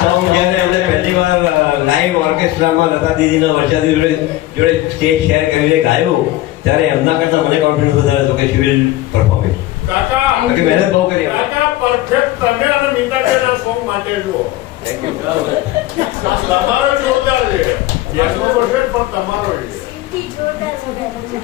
સોંગ જ્યારે અમે પહેલી વાર લાઈવ ઓર્કેસ્ટ્રામાં લતા દીદીના વર્ષાદી જોડે સ્ટેજ શેર કરીને ગાયું ત્યારે એમના કરતા મને કોન્ફિડન્સ વધારે હતો કે શી વિલ પરફોર્મ ઇટ. કાકા મહેનત બહુ કરી. કાકા પરફેક્ટ તમે અને મીતાબેનના સોંગ માટે જુઓ. Thank you. તમારો જોરદાર છે. એનો પરફેક્ટ પણ તમારો છે.